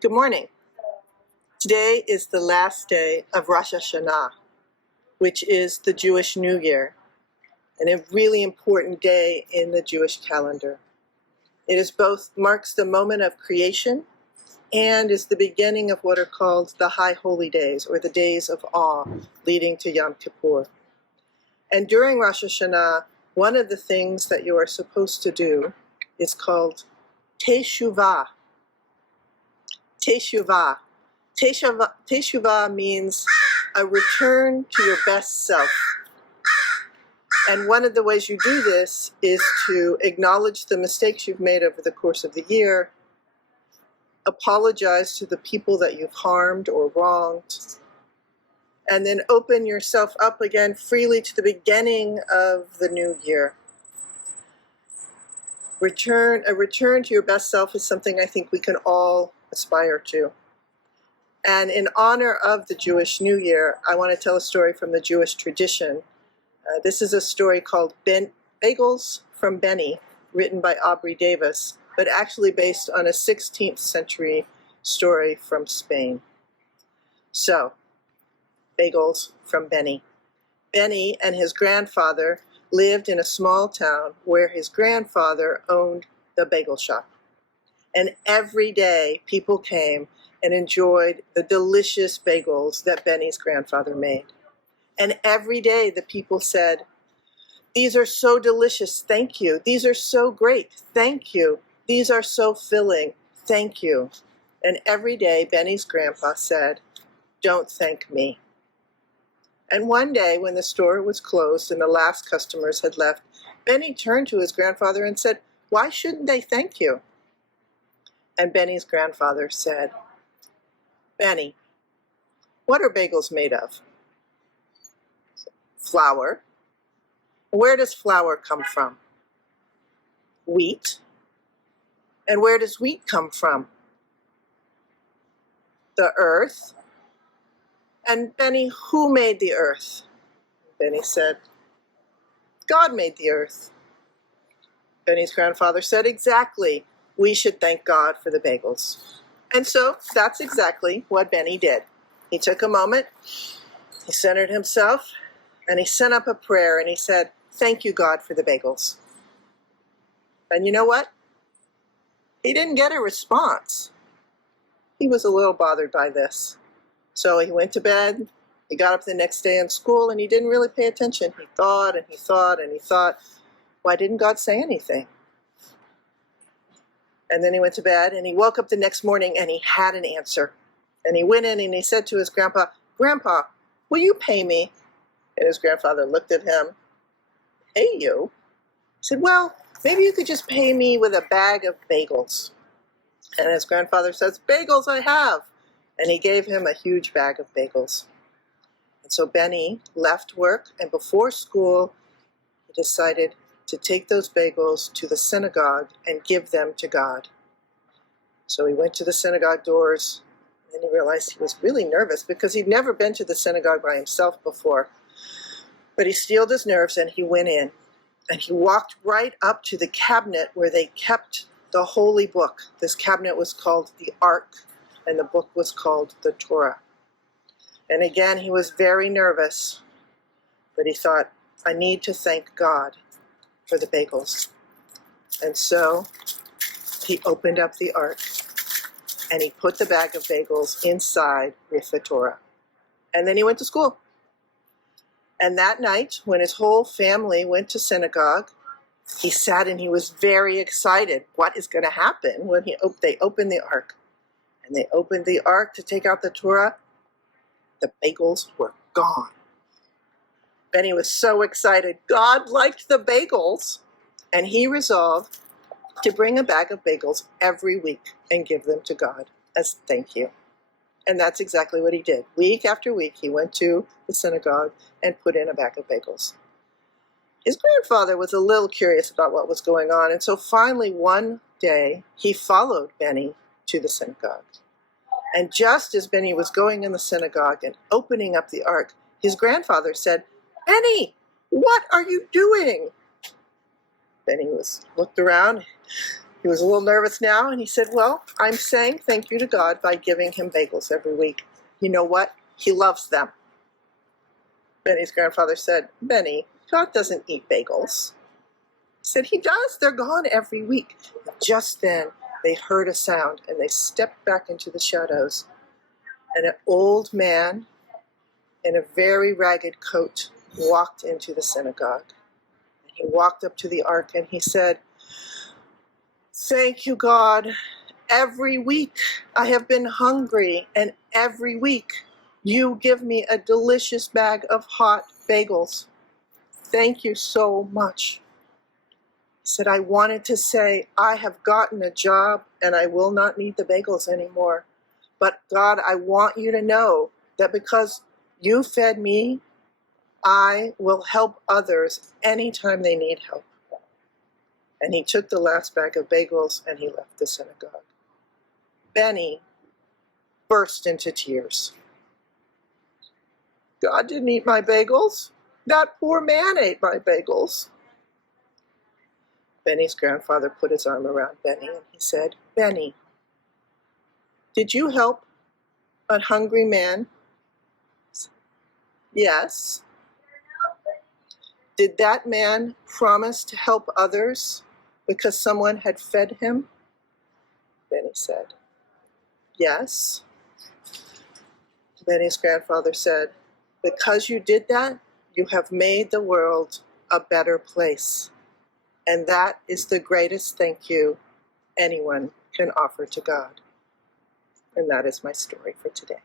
Good morning. Today is the last day of Rosh Hashanah, which is the Jewish New Year, and a really important day in the Jewish calendar. It is both marks the moment of creation and is the beginning of what are called the High Holy Days, or the Days of Awe, leading to Yom Kippur. And during Rosh Hashanah, one of the things that you are supposed to do is called Teshuvah. Teshuvah. Teshuvah means a return to your best self. And one of the ways you do this is to acknowledge the mistakes you've made over the course of the year, apologize to the people that you've harmed or wronged, and then open yourself up again freely to the beginning of the new year. A return to your best self is something I think we can all aspire to. And in honor of the Jewish New Year, I want to tell a story from the Jewish tradition. This is a story called Bagels from Benny, written by Aubrey Davis, but actually based on a 16th century story from Spain. So, Bagels from Benny. Benny and his grandfather lived in a small town where his grandfather owned the bagel shop. And every day people came and enjoyed the delicious bagels that Benny's grandfather made. And every day the people said, "These are so delicious, thank you. These are so great, thank you. These are so filling, thank you." And every day Benny's grandpa said, "Don't thank me." And one day when the store was closed and the last customers had left, Benny turned to his grandfather and said, "Why shouldn't they thank you?" And Benny's grandfather said, "Benny, what are bagels made of?" "Flour." "Where does flour come from?" "Wheat." "And where does wheat come from?" "The earth." "And Benny, who made the earth?" Benny said, "God made the earth." Benny's grandfather said, "Exactly. We should thank God for the bagels." And so that's exactly what Benny did. He took a moment, he centered himself, and he sent up a prayer, and he said, "Thank you, God, for the bagels." And you know what? He didn't get a response. He was a little bothered by this. So he went to bed, he got up the next day in school, and he didn't really pay attention. He thought and he thought and he thought, why didn't God say anything? And then he went to bed, and he woke up the next morning, and he had an answer. And he went in and he said to his grandpa, "Grandpa, will you pay me?" And his grandfather looked at him. "Pay you?" He said, "Well, maybe you could just pay me with a bag of bagels." And his grandfather says, "Bagels I have." And he gave him a huge bag of bagels. And so Benny left work, and before school, he decided to take those bagels to the synagogue and give them to God. So he went to the synagogue doors, and then he realized he was really nervous because he'd never been to the synagogue by himself before. But he steeled his nerves and he went in, and he walked right up to the cabinet where they kept the holy book. This cabinet was called the Ark, and the book was called the Torah. And again, he was very nervous, but he thought, I need to thank God for the bagels. And so he opened up the Ark, and he put the bag of bagels inside with the Torah. And then he went to school. And that night, when his whole family went to synagogue, he sat and he was very excited. What is going to happen when they opened the Ark? And they opened the Ark to take out the Torah. The bagels were gone. Benny was so excited. God liked the bagels. And he resolved to bring a bag of bagels every week and give them to God as thank you. And that's exactly what he did. Week after week, he went to the synagogue and put in a bag of bagels. His grandfather was a little curious about what was going on, and so finally one day, he followed Benny to the synagogue. And just as Benny was going in the synagogue and opening up the Ark, his grandfather said, "Benny, what are you doing?" Benny looked around. He was a little nervous now, and he said, well, I'm saying thank you to God by giving him bagels every week. You know what? He loves them. Benny's grandfather said, Benny, God doesn't eat bagels. He said, he does. They're gone every week. And just then, they heard a sound, and they stepped back into the shadows. And an old man in a very ragged coat walked into the synagogue. And he walked up to the ark, and he said, thank you, God. Every week I have been hungry, and every week you give me a delicious bag of hot bagels. Thank you so much. He said, I wanted to say I have gotten a job and I will not need the bagels anymore. But God, I want you to know that because you fed me, I will help others anytime they need help. And he took the last bag of bagels and he left the synagogue. Benny burst into tears. God didn't eat my bagels. That poor man ate my bagels. Benny's grandfather put his arm around Benny and he said, Benny, did you help a hungry man? Yes. Did that man promise to help others because someone had fed him? Benny said, yes. Benny's grandfather said, because you did that, you have made the world a better place. And that is the greatest thank you anyone can offer to God. And that is my story for today.